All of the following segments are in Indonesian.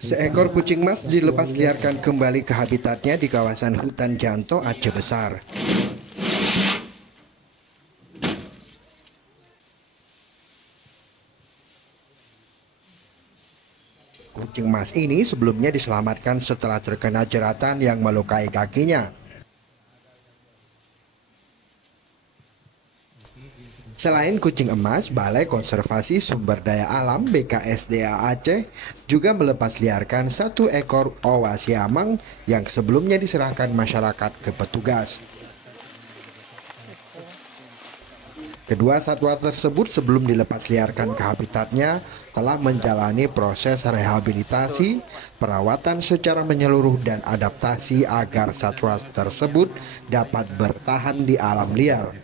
Seekor kucing emas dilepas liarkan kembali ke habitatnya di kawasan hutan Janto, Aceh Besar. Kucing emas ini sebelumnya diselamatkan setelah terkena jeratan yang melukai kakinya. Selain kucing emas, Balai Konservasi Sumber Daya Alam BKSDA Aceh juga melepas liarkan satu ekor owa siamang yang sebelumnya diserahkan masyarakat ke petugas. Kedua satwa tersebut sebelum dilepas liarkan ke habitatnya telah menjalani proses rehabilitasi, perawatan secara menyeluruh dan adaptasi agar satwa tersebut dapat bertahan di alam liar.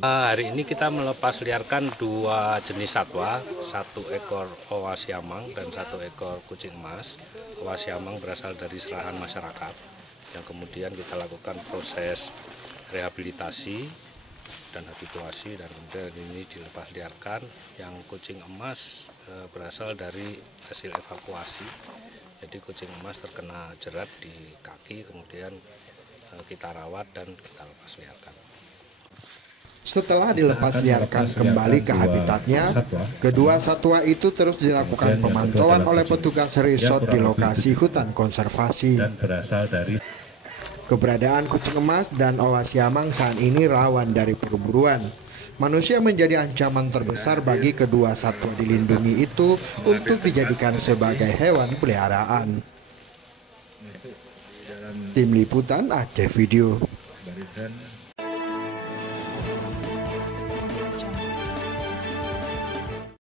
Hari ini kita melepas liarkan dua jenis satwa, satu ekor owa siamang dan satu ekor kucing emas. Owa siamang berasal dari serahan masyarakat yang kemudian kita lakukan proses rehabilitasi dan habituasi dan kemudian ini dilepas liarkan. Yang kucing emas berasal dari hasil evakuasi. Jadi kucing emas terkena jerat di kaki, kemudian kita rawat dan kita lepas liarkan. Setelah dilepas liarkan kembali ke habitatnya, kedua satwa itu terus dilakukan pemantauan oleh petugas resort di lokasi hutan konservasi. Keberadaan kucing emas dan owa siamang saat ini rawan dari perburuan. Manusia menjadi ancaman terbesar bagi kedua satwa dilindungi itu untuk dijadikan sebagai hewan peliharaan. Tim Liputan Aceh Video.